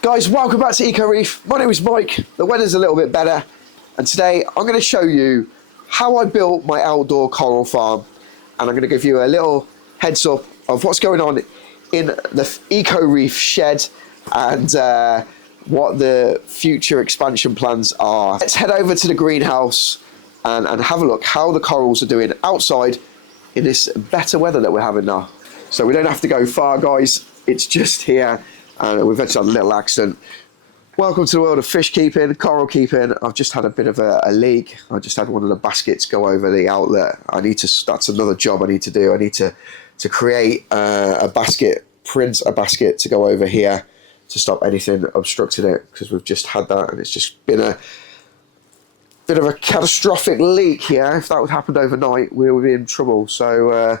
Guys, welcome back to EcoReef. My name is Mike. The weather's a little bit better, and today I'm going to show you how I built my outdoor coral farm, and I'm going to give you a little heads up of what's going on in the EcoReef shed and what the future expansion plans are. Let's head over to the greenhouse and have a look how the corals are doing outside in this better weather that we're having now. So we don't have to go far, guys. It's just here. We've actually had a little accident. Welcome to the world of fish keeping, coral keeping. I've just had a bit of a leak. I just had one of the baskets go over the outlet. That's another job I need to do. I need to create a basket, print a basket to go over here to stop anything obstructing it, because we've just had that and it's just been a bit of a catastrophic leak here. If that would happen overnight, we would be in trouble. So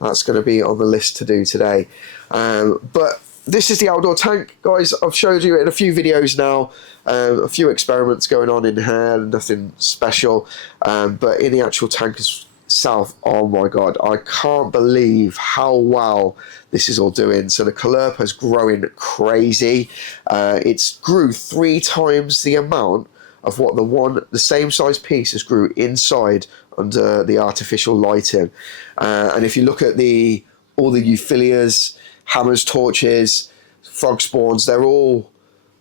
that's going to be on the list to do today. But this is the outdoor tank, guys. I've showed you in a few videos now, a few experiments going on in here, nothing special. But in the actual tank itself, oh my God, I can't believe how well this is all doing. So the caulerpa is growing crazy. It's grew 3 times the amount of what the same size piece has grew inside under the artificial lighting. And if you look at all the euphyllias, hammers, torches, frog spawns, they're all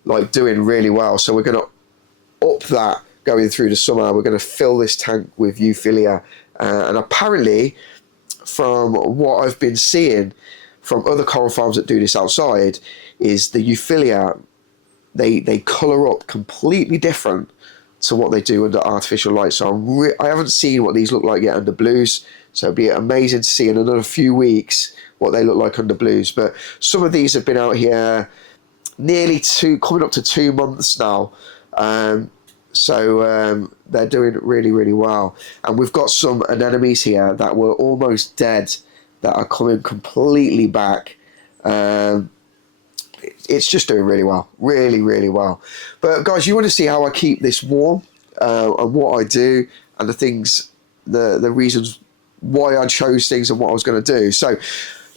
like doing really well. So we're going to up that going through the summer. We're going to fill this tank with euphilia. And apparently, from what I've been seeing from other coral farms that do this outside, is the euphilia, they colour up completely different to what they do under artificial light. So I haven't seen what these look like yet under blues. So it'd be amazing to see in another few weeks what they look like under blues. But some of these have been out here nearly coming up to 2 months now. So they're doing really, really well. And we've got some anemones here that were almost dead that are coming completely back. It's just doing really well, really, really well. But guys, you want to see how I keep this warm and what I do and the things, the reasons why I chose things and what I was going to do. So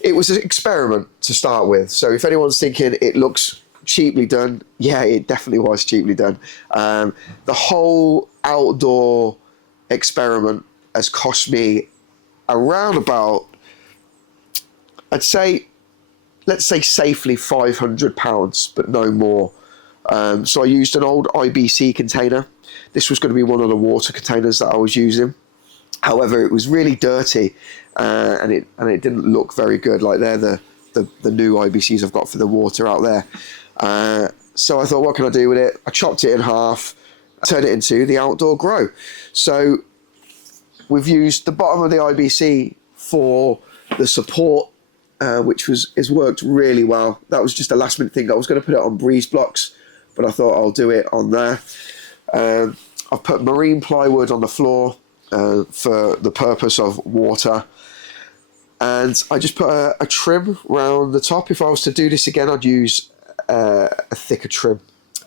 it was an experiment to start with. So if anyone's thinking it looks cheaply done, yeah, it definitely was cheaply done. The whole outdoor experiment has cost me around about, let's say safely £500, but no more. So I used an old IBC container. This was going to be one of the water containers that I was using. However, it was really dirty and it didn't look very good. Like they're the new IBCs I've got for the water out there. So I thought, what can I do with it? I chopped it in half, turned it into the outdoor grow. So we've used the bottom of the IBC for the support, which has worked really well. That was just a last minute thing. I was going to put it on breeze blocks, but I thought I'll do it on there. I've put marine plywood on the floor for the purpose of water, and I just put a trim round the top. If I was to do this again, I'd use a thicker trim.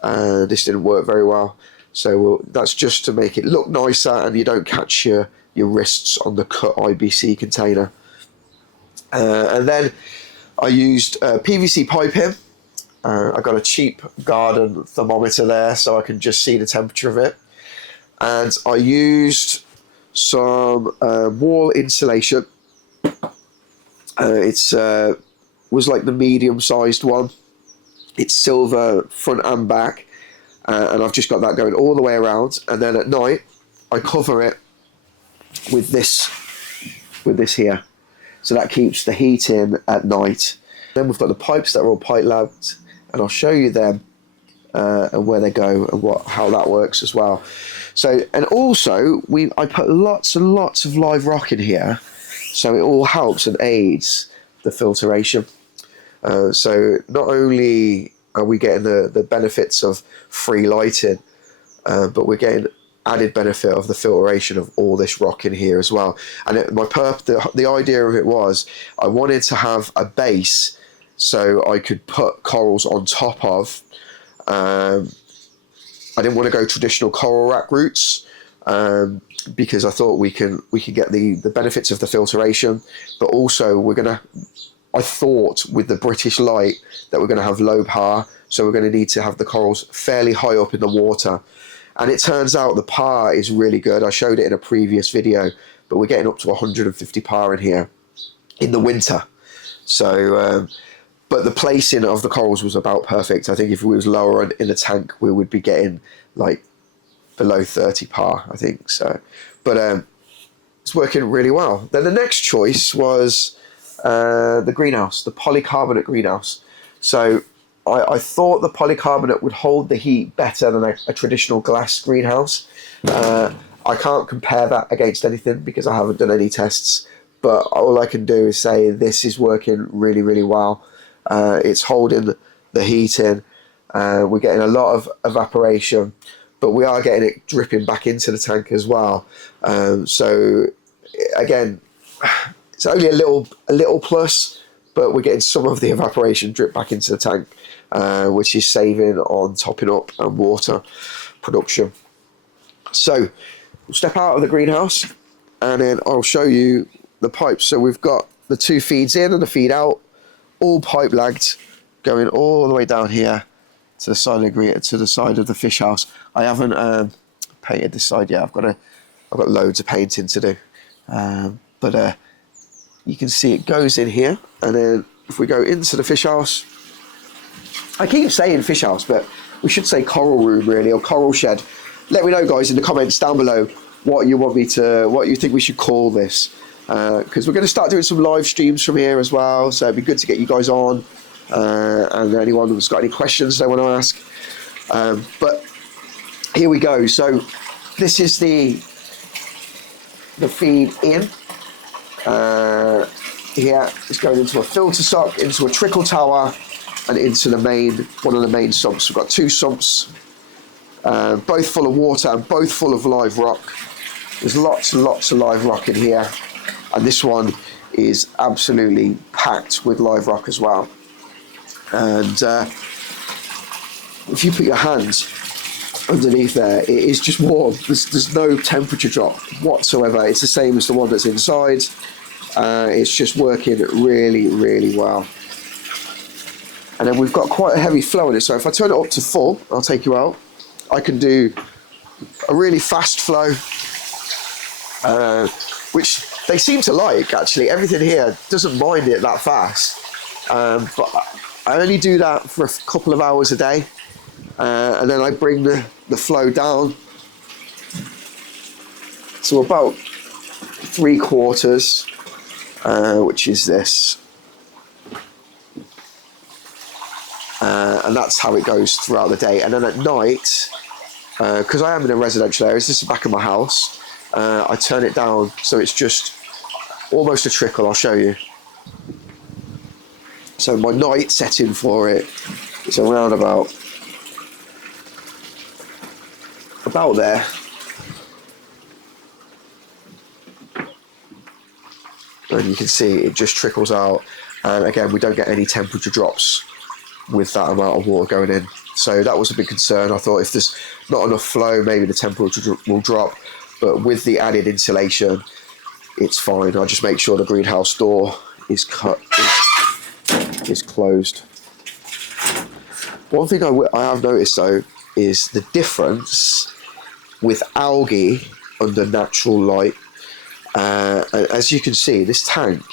This didn't work very well, so that's just to make it look nicer and you don't catch your wrists on the cut IBC container. And then I used PVC piping. I got a cheap garden thermometer there so I can just see the temperature of it. And I used some wall insulation. It's was like the medium-sized one. It's silver front and back, and I've just got that going all the way around. And then at night, I cover it with this here. So that keeps the heat in at night. Then we've got the pipes that are all pipe labbed, and I'll show you them and where they go and how that works as well. So, and also I put lots and lots of live rock in here, so it all helps and aids the filtration. So not only are we getting the benefits of free lighting, but we're getting added benefit of the filtration of all this rock in here as well. And the idea of it was I wanted to have a base so I could put corals on top of. I didn't want to go traditional coral rack routes because I thought we can get the benefits of the filtration, but also I thought with the British light that we're going to have low power, so we're going to need to have the corals fairly high up in the water. And it turns out the PAR is really good. I showed it in a previous video, but we're getting up to 150 PAR in here in the winter. So, but the placing of the corals was about perfect. I think if we was lower in the tank, we would be getting like below 30 PAR, I think. So, but it's working really well. Then the next choice was the greenhouse, the polycarbonate greenhouse. So I thought the polycarbonate would hold the heat better than a traditional glass greenhouse. I can't compare that against anything because I haven't done any tests, but all I can do is say this is working really, really well. It's holding the heat in. We're getting a lot of evaporation, but we are getting it dripping back into the tank as well. So again, it's only a little plus, but we're getting some of the evaporation drip back into the tank, which is saving on topping up and water production. So we'll step out of the greenhouse and then I'll show you the pipes. So we've got the 2 feeds in and the feed out, all pipe lagged, going all the way down here to the side of the fish house. I haven't painted this side yet. I've got loads of painting to do, but you can see it goes in here, and then if we go into the fish house, I keep saying fish house, but we should say coral room really, or coral shed. Let me know, guys, in the comments down below what you think we should call this, because we're going to start doing some live streams from here as well. So it'd be good to get you guys on, and anyone who's got any questions they want to ask. But here we go. So this is the feed in. Here it's going into a filter sock, into a trickle tower, and into one of the main sumps. We've got 2 sumps, both full of water and both full of live rock. There's lots and lots of live rock in here, and this one is absolutely packed with live rock as well. And if you put your hands underneath there, it is just warm. There's no temperature drop whatsoever. It's the same as the one that's inside. It's just working really, really well. And then we've got quite a heavy flow in it. So if I turn it up to full, I'll take you out. I can do a really fast flow, which they seem to like, actually. Everything here doesn't mind it that fast. But I only do that for a couple of hours a day. And then I bring the flow down to about 3/4, which is this. And that's how it goes throughout the day. And then at night, because I am in a residential area, this is the back of my house, I turn it down so it's just almost a trickle. I'll show you. So my night setting for it is around about there. And you can see it just trickles out. And again, we don't get any temperature drops with that amount of water going in. So that was a big concern. I thought if there's not enough flow, maybe the temperature will drop. But with the added insulation, it's fine. I just make sure the greenhouse door is closed. One thing I have noticed though is the difference with algae under natural light. As you can see, this tank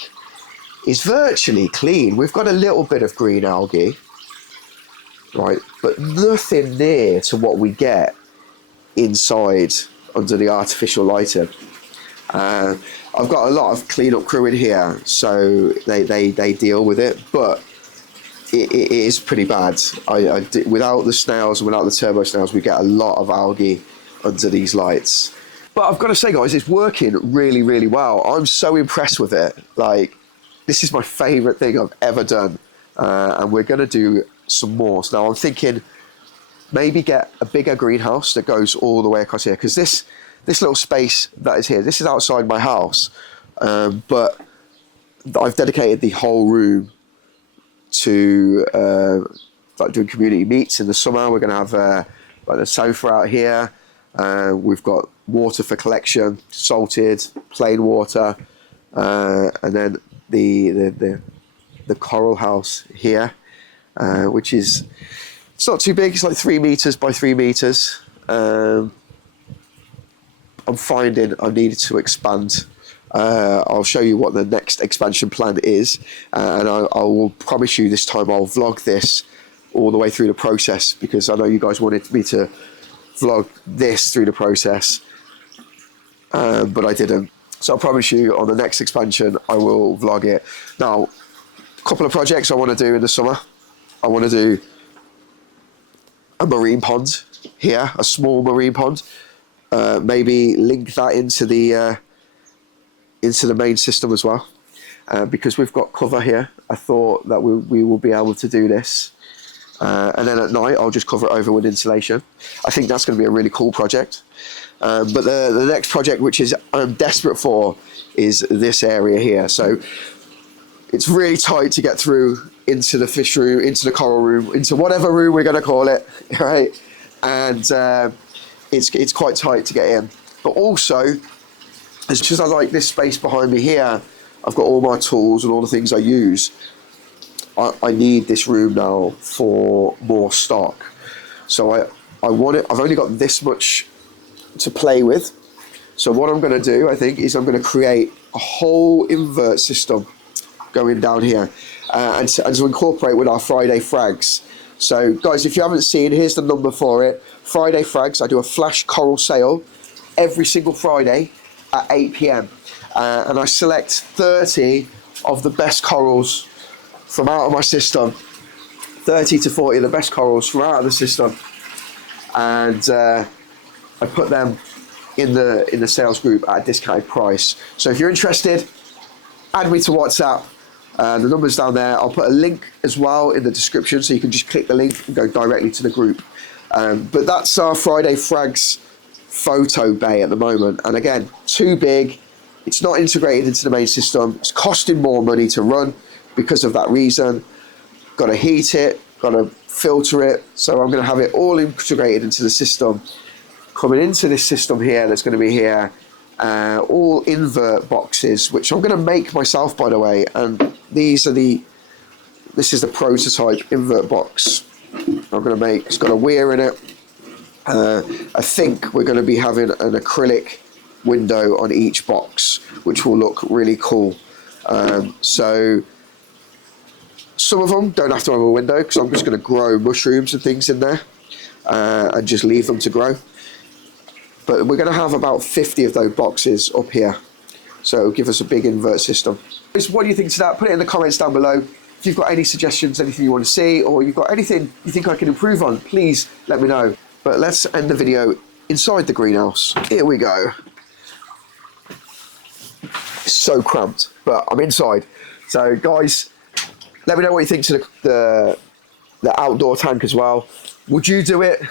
is virtually clean. We've got a little bit of green algae, right, but nothing near to what we get inside under the artificial lighting. I've got a lot of cleanup crew in here, so they deal with it, but it is pretty bad. Without the snails and without the turbo snails, we get a lot of algae under these lights. But I've got to say, guys, it's working really, really well. I'm so impressed with it. Like, this is my favourite thing I've ever done, and we're going to do some more. So now I'm thinking maybe get a bigger greenhouse that goes all the way across here, because this little space that is here, this is outside my house, but I've dedicated the whole room to like doing community meets in the summer. We're going to have like a sofa out here. We've got water for collection, salted, plain water, and then the coral house here, which is It's not too big, it's like 3 meters by 3 meters. I'm finding I needed to expand. I'll show you what the next expansion plan is, and I will promise you this time I'll vlog this all the way through the process, because I know you guys wanted me to vlog this through the process, but I didn't. So I promise you on the next expansion I will vlog it. Now, a couple of projects I want to do in the summer. I want to do a marine pond here, a small marine pond. Maybe link that into the main system as well, because we've got cover here. I thought that we will be able to do this, and then at night I'll just cover it over with insulation. I think that's going to be a really cool project. But the next project, which is I'm desperate for, is this area here. So it's really tight to get through into the fish room, into the coral room, into whatever room we're going to call it, right? And it's quite tight to get in. But also, as much as I like this space behind me here, I've got all my tools and all the things I use. I need this room now for more stock. So I want it. I've only got this much to play with. So what I'm going to do, I think, is I'm going to create a whole invert system going down here, and to incorporate with our Friday frags. So guys, if you haven't seen, here's the number for it. Friday frags. I do a flash coral sale every single Friday at 8 p.m. And I select 30 of the best corals from out of my system. 30 to 40 of the best corals from out of the system, and I put them in the sales group at a discounted price. So if you're interested, add me to WhatsApp. The number's down there. I'll put a link as well in the description, so you can just click the link and go directly to the group. But that's our Friday Frags photo bay at the moment. And again, too big. It's not integrated into the main system. It's costing more money to run because of that reason. Got to heat it, got to filter it. So I'm going to have it all integrated into the system. Coming into this system here, that's going to be here, all invert boxes, which I'm going to make myself, by the way. And this is the prototype invert box I'm going to make. It's got a weir in it. I think we're going to be having an acrylic window on each box, which will look really cool. So some of them don't have to have a window, because I'm just going to grow mushrooms and things in there, and just leave them to grow. But we're going to have about 50 of those boxes up here, so it'll give us a big invert system. What do you think to that? Put it in the comments down below. If you've got any suggestions, anything you want to see, or you've got anything you think I can improve on, please let me know. But let's end the video inside the greenhouse. Here we go. It's so cramped, but I'm inside. So guys, let me know what you think to the outdoor tank as well. Would you do it?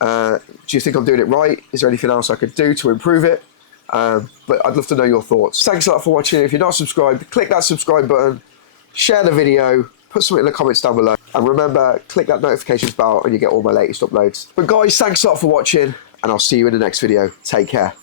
Do you think I'm doing it right? Is there anything else I could do to improve it? But I'd love to know your thoughts. Thanks a lot for watching. If you're not subscribed, click that subscribe button, share the video, put something in the comments down below, and remember, click that notifications bell and you get all my latest uploads. But guys, thanks a lot for watching, and I'll see you in the next video. Take care.